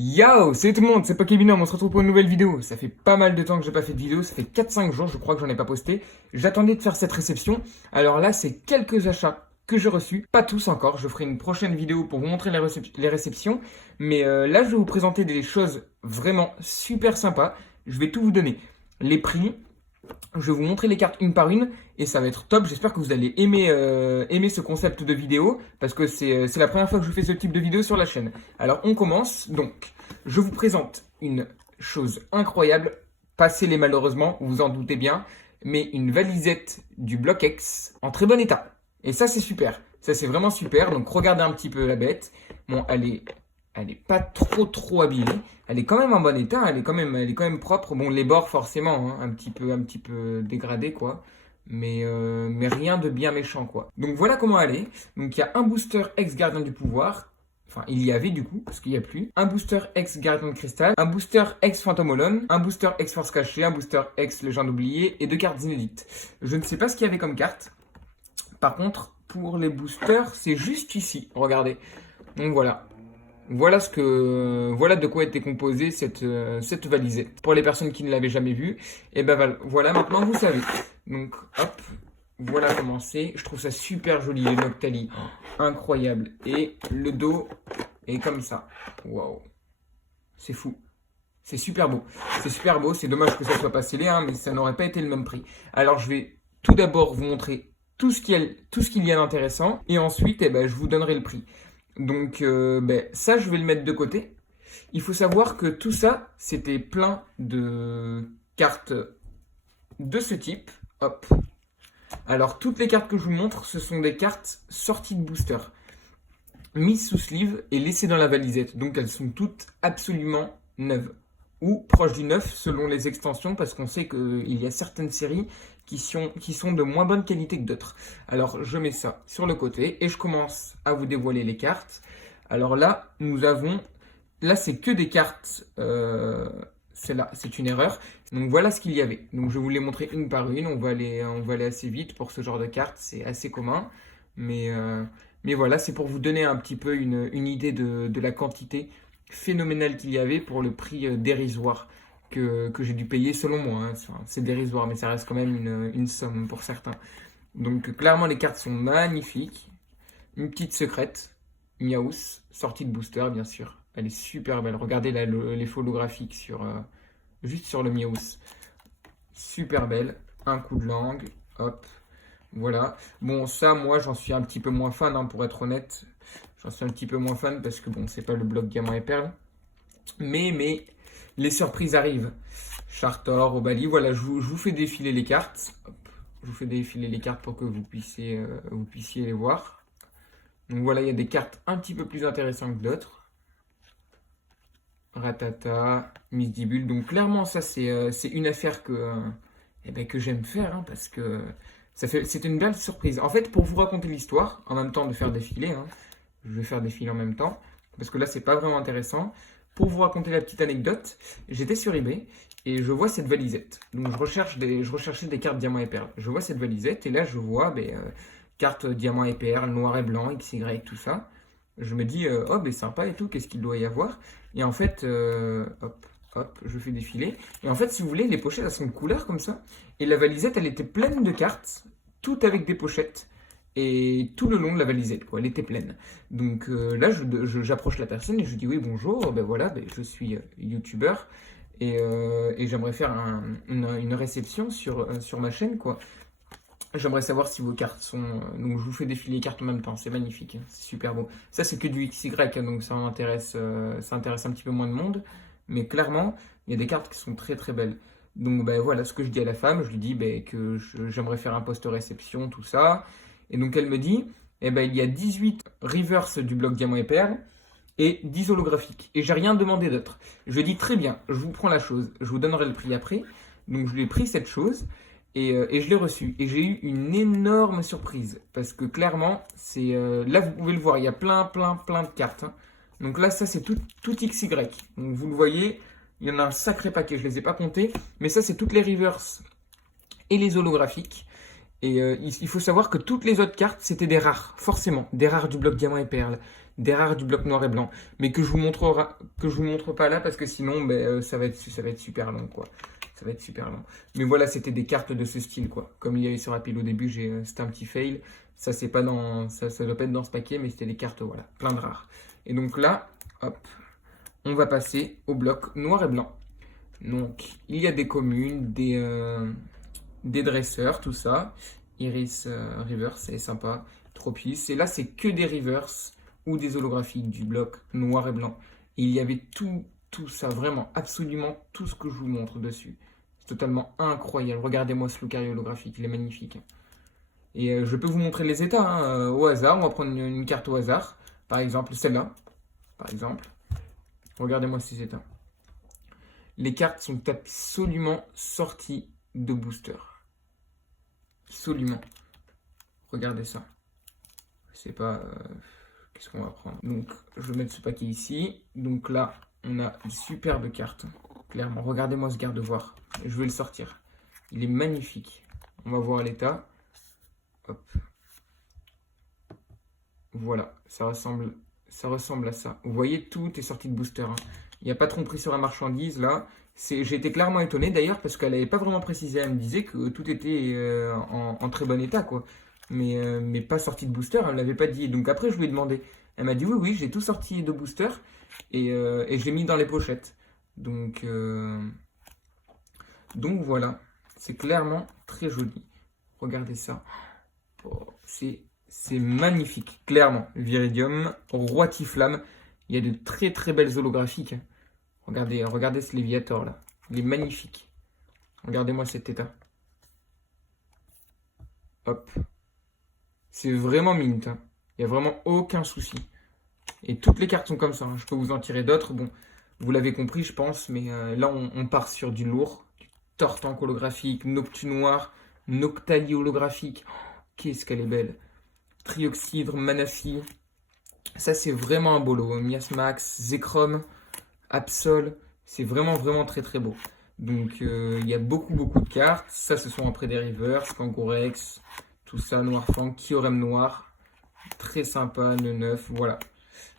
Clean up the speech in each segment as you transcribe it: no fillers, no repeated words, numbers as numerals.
Yo, salut tout le monde, c'est Pokébinom, on se retrouve pour une nouvelle vidéo. Ça fait pas mal de temps que j'ai pas fait de vidéo, ça fait 4-5 jours, je crois que j'en ai pas posté. J'attendais de faire cette réception. Alors là, c'est quelques achats que j'ai reçus, pas tous encore. Je ferai une prochaine vidéo pour vous montrer les réceptions. Mais là, je vais vous présenter des choses vraiment super sympas. Je vais tout vous donner. Les prix, je vais vous montrer les cartes une par une et ça va être top. J'espère que vous allez aimer ce concept de vidéo parce que c'est la première fois que je fais ce type de vidéo sur la chaîne. Alors on commence. Donc, je vous présente une chose incroyable. Passez-les malheureusement, vous vous en doutez bien, mais une valisette du Bloc X en très bon état. Et ça c'est super. Ça c'est vraiment super. Donc regardez un petit peu la bête. Bon, elle est pas trop abîmée. Elle est quand même en bon état, elle est quand même propre. Bon, les bords forcément, hein, un petit peu dégradés quoi. Mais rien de bien méchant quoi. Donc voilà comment elle est. Donc il y a un booster ex-gardien du pouvoir. Enfin, il y avait du coup, parce qu'il n'y a plus. Un booster ex-gardien de cristal, un booster ex-fantôme, un booster ex-force cachée, un booster ex-légende oubliée et deux cartes inédites. Je ne sais pas ce qu'il y avait comme carte. Par contre, pour les boosters, c'est juste ici. Regardez. Donc voilà. Voilà de quoi était composée cette valisette. Pour les personnes qui ne l'avaient jamais vue, et ben voilà, maintenant vous savez. Donc hop, voilà comment c'est. Je trouve ça super joli, les Noctali. Oh, incroyable. Et le dos est comme ça. Waouh. C'est fou. C'est super beau. C'est super beau. C'est dommage que ça soit pas scellé, hein, mais ça n'aurait pas été le même prix. Alors je vais tout d'abord vous montrer tout ce qu'il y a d'intéressant. Et ensuite, eh ben, je vous donnerai le prix. Donc ça, je vais le mettre de côté. Il faut savoir que tout ça, c'était plein de cartes de ce type. Hop. Alors, toutes les cartes que je vous montre, ce sont des cartes sorties de booster, mises sous sleeve et laissées dans la valisette. Donc, elles sont toutes absolument neuves. Ou proches du neuf selon les extensions, parce qu'on sait qu'il y a certaines séries qui sont de moins bonne qualité que d'autres. Alors je mets ça sur le côté et je commence à vous dévoiler les cartes. Alors là, là c'est que des cartes, c'est une erreur. Donc voilà ce qu'il y avait. Donc je vais vous les montrer une par une, on va aller assez vite pour ce genre de cartes, c'est assez commun. Mais voilà, c'est pour vous donner un petit peu une idée de la quantité phénoménal qu'il y avait pour le prix dérisoire que j'ai dû payer selon moi. Hein. Enfin, c'est dérisoire, mais ça reste quand même une somme pour certains. Donc clairement, les cartes sont magnifiques. Une petite secrète, Miaus, sortie de booster, bien sûr. Elle est super belle. Regardez là, les photos graphiques juste sur le Miaus. Super belle. Un coup de langue. Hop. Voilà. Bon, ça, moi, j'en suis un petit peu moins fan, hein, pour être honnête. J'en suis un petit peu moins fan parce que bon, c'est pas le bloc diamant et perle. Mais les surprises arrivent. Chartor, Obali, voilà, je vous fais défiler les cartes. Hop. Je vous fais défiler les cartes pour que vous puissiez les voir. Donc voilà, il y a des cartes un petit peu plus intéressantes que d'autres. Ratata, Misdibule. Donc clairement, ça c'est une affaire que j'aime faire, hein, parce que c'est une belle surprise. En fait, pour vous raconter l'histoire, en même temps de faire défiler, hein, je vais faire défiler en même temps, parce que là, c'est pas vraiment intéressant. Pour vous raconter la petite anecdote, j'étais sur eBay et je vois cette valisette. Donc, je recherchais des cartes diamant et perle. Je vois cette valisette et là, je vois cartes diamant et perle, noir et blanc, XY, tout ça. Je me dis, oh, ben sympa et tout, qu'est-ce qu'il doit y avoir? Et en fait, hop, je fais défiler. Et en fait, si vous voulez, les pochettes, elles sont de couleur comme ça. Et la valisette, elle était pleine de cartes, toutes avec des pochettes. Et tout le long de la valisette, quoi, elle était pleine. Donc là, j'approche la personne et je dis oui, bonjour, ben voilà, ben, je suis youtubeur et j'aimerais faire une réception sur ma chaîne, quoi. J'aimerais savoir si vos cartes sont. Donc je vous fais défiler les cartes en même temps, c'est magnifique, hein, c'est super beau. Ça, c'est que du XY, hein, donc ça intéresse un petit peu moins de monde. Mais clairement, il y a des cartes qui sont très belles. Donc ben, voilà ce que je dis à la femme, je lui dis ben, que j'aimerais faire un post-réception, tout ça. Et donc elle me dit, eh ben, il y a 18 reverse du bloc diamant et perle et 10 holographiques. Et j'ai rien demandé d'autre. Je lui ai dit très bien, je vous prends la chose, je vous donnerai le prix après. Donc je lui ai pris cette chose et je l'ai reçue. Et j'ai eu une énorme surprise. Parce que clairement, là vous pouvez le voir, il y a plein de cartes. Hein. Donc là, ça c'est tout XY. Donc vous le voyez, il y en a un sacré paquet, je ne les ai pas comptés. Mais ça c'est toutes les reverse et les holographiques. Et il faut savoir que toutes les autres cartes, c'était des rares, forcément. Des rares du bloc diamant et perle, des rares du bloc noir et blanc, mais que je vous montre pas là parce que sinon ça va être super long quoi. Ça va être super long. Mais voilà, c'était des cartes de ce style quoi. Comme il y avait sur la pile au début, c'était un petit fail. Ça c'est pas dans ça doit pas être dans ce paquet, mais c'était des cartes voilà, plein de rares. Et donc là, hop, on va passer au bloc noir et blanc. Donc il y a des communes, des dresseurs, tout ça. Iris Reverse, c'est sympa. Tropius. Et là, c'est que des reverse ou des holographiques du bloc noir et blanc. Et il y avait tout ça, vraiment, absolument tout ce que je vous montre dessus. C'est totalement incroyable. Regardez-moi ce Lucario holographique, il est magnifique. Et je peux vous montrer les états au hasard. On va prendre une carte au hasard. Par exemple, celle-là. Par exemple. Regardez-moi ces états. Les cartes sont absolument sorties de booster. Absolument. Regardez ça. Je sais pas qu'est-ce qu'on va prendre. Donc je vais mettre ce paquet ici. Donc là on a une superbe carte. Clairement, regardez-moi ce garde-voir. Je vais le sortir. Il est magnifique. On va voir l'état. Hop. Voilà, ça ressemble à ça. Vous voyez, tout est sorti de booster. Hein. Il n'y a pas de tromperie sur la marchandise là. J'ai été clairement étonné d'ailleurs parce qu'elle n'avait pas vraiment précisé. Elle me disait que tout était en très bon état quoi. Mais pas sorti de booster, elle ne l'avait pas dit. Donc après, je lui ai demandé. Elle m'a dit oui, j'ai tout sorti de booster et je l'ai mis dans les pochettes. Donc voilà, c'est clairement très joli. Regardez ça. Oh, c'est magnifique, clairement. Viridium, Roitiflamme. Il y a de très très belles holographiques. Regardez ce Léviator là. Il est magnifique. Regardez-moi cet état. Hop. C'est vraiment mint. Hein. Il n'y a vraiment aucun souci. Et toutes les cartes sont comme ça. Hein. Je peux vous en tirer d'autres. Bon, vous l'avez compris, je pense. Mais là, on part sur du lourd. Du Tortank holographique, Noctu noir, Noctali holographique. Oh, qu'est-ce qu'elle est belle. Trioxydre, Manaphy. Ça, c'est vraiment un beau lot. Miasmax, Zekrom, Absol. C'est vraiment, vraiment très, très beau. Donc, il y a beaucoup, beaucoup de cartes. Ça, ce sont après des rivers, Kangorex, tout ça, Noirfang, Kyurem noir. Très sympa, le 9, voilà.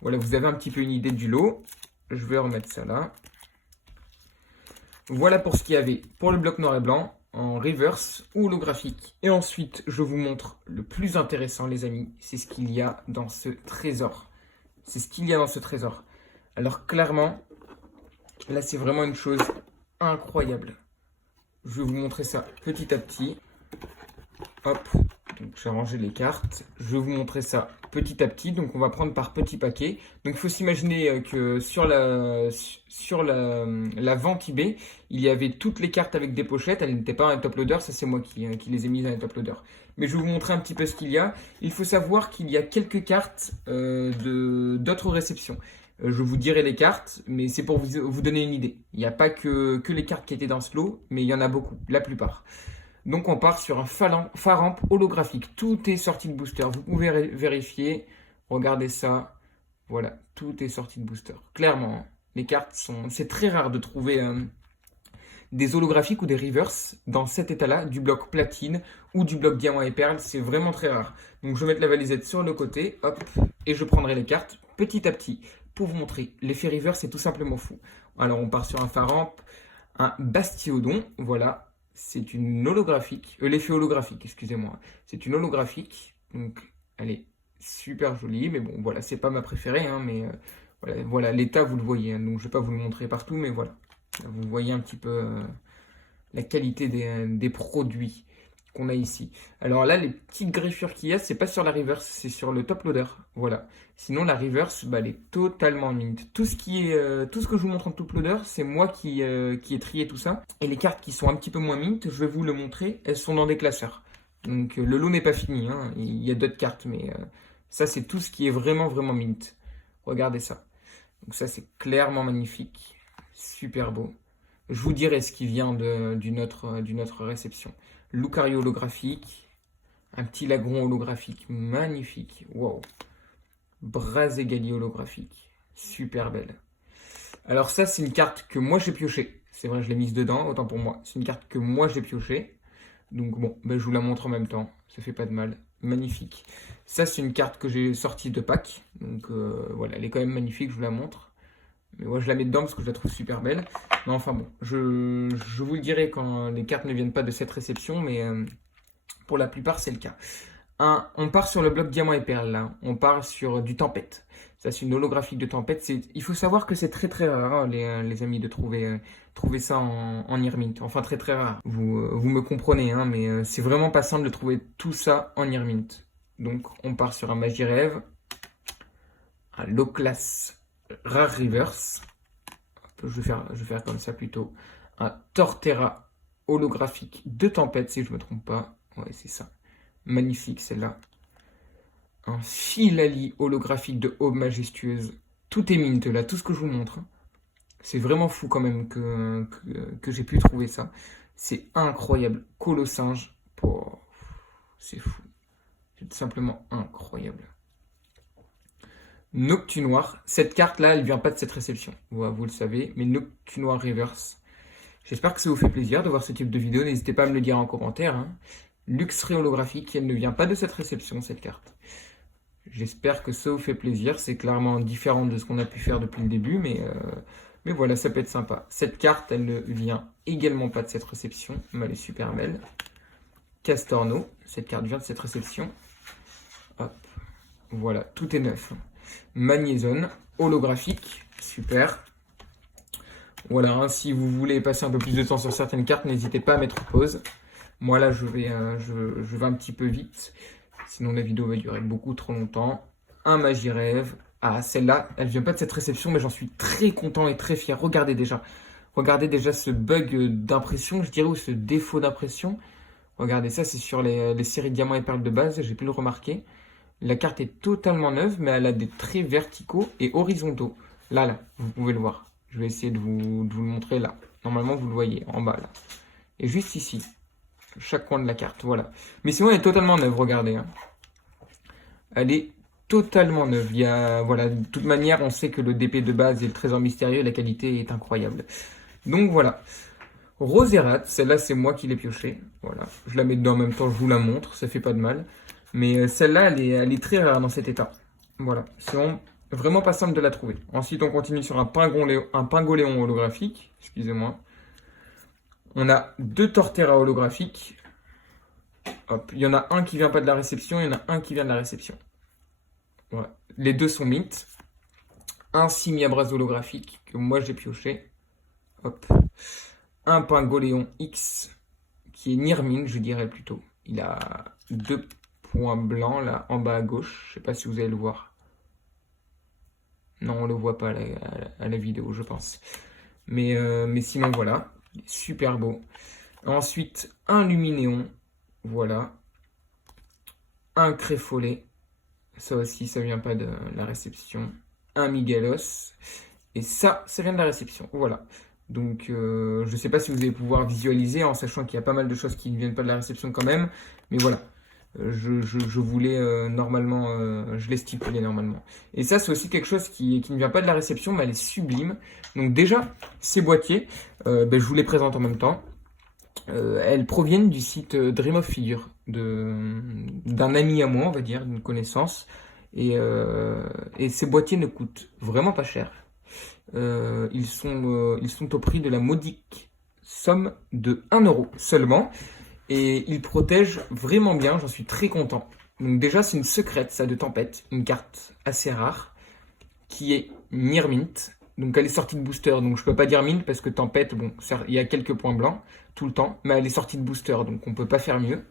Voilà, vous avez un petit peu une idée du lot. Je vais remettre ça là. Voilà pour ce qu'il y avait pour le bloc noir et blanc, en reverse ou holographique. Et ensuite, je vous montre le plus intéressant, les amis. C'est ce qu'il y a dans ce trésor. C'est ce qu'il y a dans ce trésor. Alors, clairement, là, c'est vraiment une chose incroyable. Je vais vous montrer ça petit à petit. Hop, donc j'ai rangé les cartes. Je vais vous montrer ça petit à petit. Donc on va prendre par petits paquets. Donc il faut s'imaginer que sur la vente eBay, il y avait toutes les cartes avec des pochettes. Elles n'étaient pas un top loader. Ça c'est moi qui les ai mises dans un top loader. Mais je vais vous montrer un petit peu ce qu'il y a. Il faut savoir qu'il y a quelques cartes d'autres réceptions. Je vous dirai les cartes, mais c'est pour vous donner une idée. Il n'y a pas que les cartes qui étaient dans ce lot, mais il y en a beaucoup, la plupart. Donc on part sur un Faramp holographique. Tout est sorti de booster. Vous pouvez vérifier. Regardez ça. Voilà, tout est sorti de booster. Clairement, hein, les cartes sont... C'est très rare de trouver des holographiques ou des reverse dans cet état-là, du bloc platine ou du bloc diamant et perle. C'est vraiment très rare. Donc je vais mettre la valisette sur le côté. Hop, et je prendrai les cartes petit à petit pour vous montrer. L'effet reverse, c'est tout simplement fou. Alors on part sur un Faramp, un Bastiodon. Voilà. C'est une holographique, l'effet holographique, excusez-moi. C'est une holographique, donc elle est super jolie, mais bon, voilà, c'est pas ma préférée, hein, mais voilà, l'état, vous le voyez, hein, donc je vais pas vous le montrer partout, mais voilà. Là, vous voyez un petit peu la qualité des produits qu'on a ici. Alors là, les petites griffures qu'il y a, c'est pas sur la reverse, c'est sur le top loader, voilà. Sinon, la reverse, elle est totalement mint. Tout ce que je vous montre en top loader, c'est moi qui ai trié tout ça. Et les cartes qui sont un petit peu moins mint, je vais vous le montrer, elles sont dans des classeurs. Donc le lot n'est pas fini, hein. Il y a d'autres cartes, mais ça, c'est tout ce qui est vraiment, vraiment mint. Regardez ça. Donc ça, c'est clairement magnifique, super beau. Je vous dirai ce qui vient d'une autre réception. Lucario holographique, un petit Lagron holographique magnifique, wow. Brazegali holographique, super belle. Alors ça, c'est une carte que moi j'ai piochée. C'est vrai, je l'ai mise dedans, autant pour moi. C'est une carte que moi j'ai piochée. Donc bon, je vous la montre en même temps, ça fait pas de mal. magnifique. Ça, c'est une carte que j'ai sortie de pack. Donc voilà, elle est quand même magnifique, je vous la montre. Mais moi, je la mets dedans parce que je la trouve super belle. Mais enfin bon, je vous le dirai quand les cartes ne viennent pas de cette réception, mais pour la plupart, c'est le cas. On part sur le bloc diamant et perle, là. On part sur du tempête. Ça, c'est une holographique de tempête. Il faut savoir que c'est très très rare, hein, les amis, de trouver ça en Irmint. Enfin, très très rare. Vous me comprenez, hein, mais c'est vraiment pas simple de trouver tout ça en Irmint. Donc, on part sur un Magie Rêve, un Low Class Rare Reverse. Je vais faire comme ça plutôt. Un Torterra holographique de tempête, si je ne me trompe pas. Ouais, c'est ça. Magnifique, celle-là. Un Filali holographique de Aube Majestueuse. Tout est mint, là, tout ce que je vous montre. C'est vraiment fou quand même que j'ai pu trouver ça. C'est incroyable. Colossinge. Oh, c'est fou. C'est tout simplement incroyable. Noctunoir. Cette carte-là, elle vient pas de cette réception. Vous le savez. Mais Noctunoir Reverse. J'espère que ça vous fait plaisir de voir ce type de vidéo. N'hésitez pas à me le dire en commentaire. Hein. Luxray holographique. Elle ne vient pas de cette réception, cette carte. J'espère que ça vous fait plaisir. C'est clairement différent de ce qu'on a pu faire depuis le début. Mais voilà, ça peut être sympa. Cette carte, elle ne vient également pas de cette réception. Mais elle est super belle. Castorno. Cette carte vient de cette réception. Hop. Voilà, tout est neuf. Magnézone, holographique, super. Voilà, hein, si vous voulez passer un peu plus de temps sur certaines cartes, n'hésitez pas à mettre pause. Moi là, je vais un petit peu vite, sinon la vidéo va durer beaucoup trop longtemps. Un Magie Rêve. Ah, celle-là, elle vient pas de cette réception, mais j'en suis très content et très fier. Regardez déjà ce bug d'impression, je dirais, ou ce défaut d'impression. Regardez ça, c'est sur les séries Diamants et Perles de base, j'ai pu le remarquer. La carte est totalement neuve, mais elle a des traits verticaux et horizontaux. Là, vous pouvez le voir. Je vais essayer de vous le montrer là. Normalement, vous le voyez en bas là. Et juste ici, chaque coin de la carte, voilà. Mais sinon, elle est totalement neuve, regardez. Hein. Elle est totalement neuve. Voilà, de toute manière, on sait que le DP de base et le trésor mystérieux, la qualité est incroyable. Donc voilà. Rosérat, celle-là, c'est moi qui l'ai piochée. Voilà. Je la mets dedans en même temps, je vous la montre, ça fait pas de mal. Mais celle-là, elle est très rare dans cet état. Voilà, c'est vraiment pas simple de la trouver. Ensuite, on continue sur un Pingoléon holographique. Excusez-moi. On a 2 Torterra holographiques. Hop, il y en a un qui vient pas de la réception, il y en a un qui vient de la réception. Voilà. Les deux sont mint. Un Simiabras holographique que moi j'ai pioché. Hop. Un Pingoléon X qui est Nirmin, je dirais plutôt. Il a 2 points blancs là en bas à gauche. Je sais pas si vous allez le voir. Non, on le voit pas à la vidéo, je pense. Mais sinon, voilà. Super beau. Ensuite, un Luminéon. Voilà. Un Créfollet. Ça aussi, ça vient pas de la réception. Un Migalos. Et ça vient de la réception. Voilà. Donc, je ne sais pas si vous allez pouvoir visualiser en sachant qu'il y a pas mal de choses qui ne viennent pas de la réception quand même. Mais voilà. Je voulais normalement, je l'ai stipulé normalement. Et ça, c'est aussi quelque chose qui ne vient pas de la réception, mais elle est sublime. Donc déjà, ces boîtiers, je vous les présente en même temps. Elles proviennent du site Dream of Figure, d'un ami à moi, on va dire, d'une connaissance. Et ces boîtiers ne coûtent vraiment pas cher. Ils sont au prix de la modique somme de 1 € seulement. Et ils protègent vraiment bien, j'en suis très content. Donc déjà, c'est une secrète, ça, de Tempête, une carte assez rare, qui est Near Mint. Donc elle est sortie de booster, donc je peux pas dire mint parce que Tempête, bon, il y a quelques points blancs tout le temps, mais elle est sortie de booster, donc on peut pas faire mieux.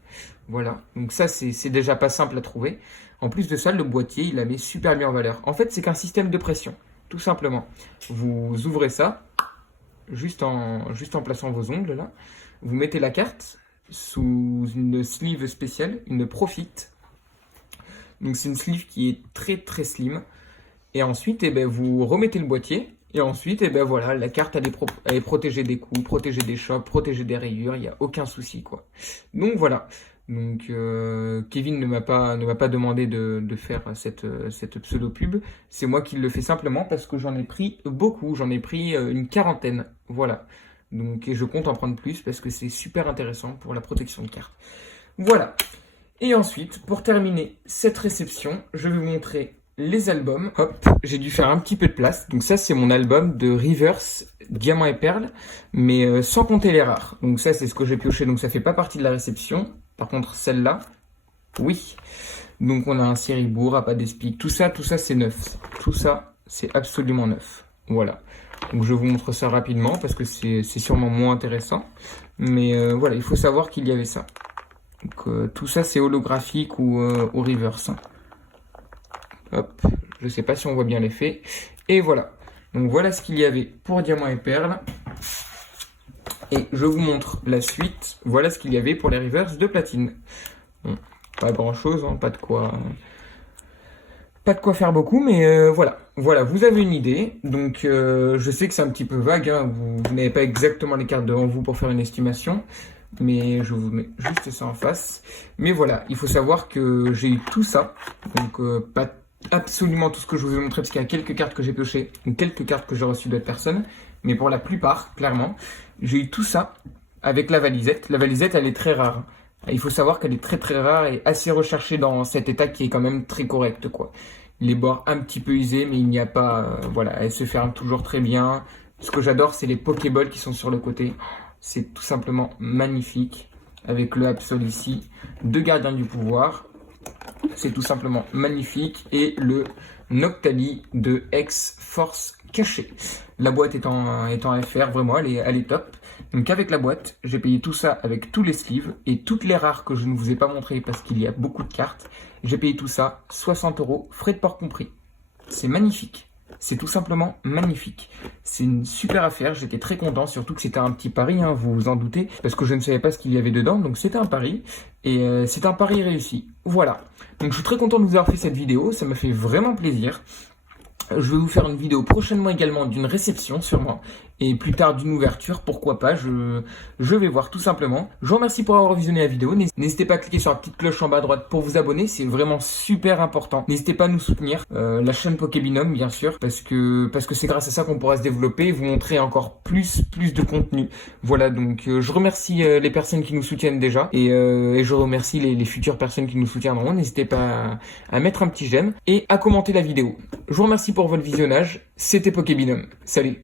Voilà, donc ça c'est déjà pas simple à trouver. En plus de ça, le boîtier, il la met super bien en valeur. En fait, c'est qu'un système de pression, tout simplement. Vous ouvrez ça, juste en plaçant vos ongles là. Vous mettez la carte sous une sleeve spéciale, une Profit. Donc c'est une sleeve qui est très très slim. Et ensuite, vous remettez le boîtier. Et ensuite, voilà, la carte elle est protégée des coups, protégée des chocs, protégée des rayures. Il n'y a aucun souci, quoi. Donc voilà. Donc Kevin ne m'a pas demandé de faire cette pseudo pub. C'est moi qui le fais simplement parce que j'en ai pris beaucoup. J'en ai pris une 40aine. Voilà. Donc, et je compte en prendre plus parce que c'est super intéressant pour la protection de cartes. Voilà. Et ensuite, pour terminer cette réception, je vais vous montrer les albums. Hop, j'ai dû faire un petit peu de place. Donc ça, c'est mon album de Reverse, Diamant et Perles, mais sans compter les rares. Donc ça, c'est ce que j'ai pioché, donc ça fait pas partie de la réception. Par contre, celle-là, oui. Donc on a un Siribourg, Appât d'Espic, tout ça, c'est neuf. Tout ça, c'est absolument neuf. Voilà. Donc je vous montre ça rapidement parce que c'est sûrement moins intéressant. Mais voilà, il faut savoir qu'il y avait ça. Donc tout ça, c'est holographique ou reverse. Hop, je sais pas si on voit bien l'effet. Et voilà. Donc voilà ce qu'il y avait pour Diamant et Perles. Et je vous montre la suite. Voilà ce qu'il y avait pour les reverse de platine. Bon, pas grand chose, hein, pas de quoi faire beaucoup, mais voilà. Voilà, vous avez une idée. Donc je sais que c'est un petit peu vague, hein, vous n'avez pas exactement les cartes devant vous pour faire une estimation. Mais je vous mets juste ça en face. Mais voilà, il faut savoir que j'ai eu tout ça. Donc pas absolument tout ce que je vous ai montré, parce qu'il y a quelques cartes que j'ai piochées, ou quelques cartes que j'ai reçues d'autres personnes. Mais pour la plupart, clairement, j'ai eu tout ça avec la valisette. La valisette, elle est très rare. Il faut savoir qu'elle est très très rare et assez recherchée dans cet état qui est quand même très correct, quoi. Les bords un petit peu usés, mais il n'y a pas... voilà, elle se ferme toujours très bien. Ce que j'adore, c'est les Pokéballs qui sont sur le côté. C'est tout simplement magnifique. Avec le Absol ici, deux gardiens du pouvoir. C'est tout simplement magnifique. Et le Noctali de X-Force caché. La boîte est en FR, vraiment, elle est top. Donc avec la boîte, j'ai payé tout ça avec tous les sleeves et toutes les rares que je ne vous ai pas montrées parce qu'il y a beaucoup de cartes. J'ai payé tout ça 60 €, frais de port compris. C'est magnifique. C'est tout simplement magnifique. C'est une super affaire, j'étais très content, surtout que c'était un petit pari, hein, vous vous en doutez, parce que je ne savais pas ce qu'il y avait dedans, donc c'était un pari, et c'est un pari réussi. Voilà. Donc je suis très content de vous avoir fait cette vidéo, ça m'a fait vraiment plaisir. Je vais vous faire une vidéo prochainement également d'une réception sûrement et plus tard d'une ouverture, pourquoi pas, je vais voir tout simplement. Je vous remercie pour avoir visionné la vidéo, n'hésitez pas à cliquer sur la petite cloche en bas à droite pour vous abonner, c'est vraiment super important. N'hésitez pas à nous soutenir, la chaîne Pokébinum bien sûr, parce que c'est grâce à ça qu'on pourra se développer et vous montrer encore plus de contenu. Voilà, donc je remercie les personnes qui nous soutiennent déjà et je remercie les futures personnes qui nous soutiendront. N'hésitez pas à mettre un petit j'aime et à commenter la vidéo. Je vous remercie pour votre visionnage, c'était Pokébinum. Salut!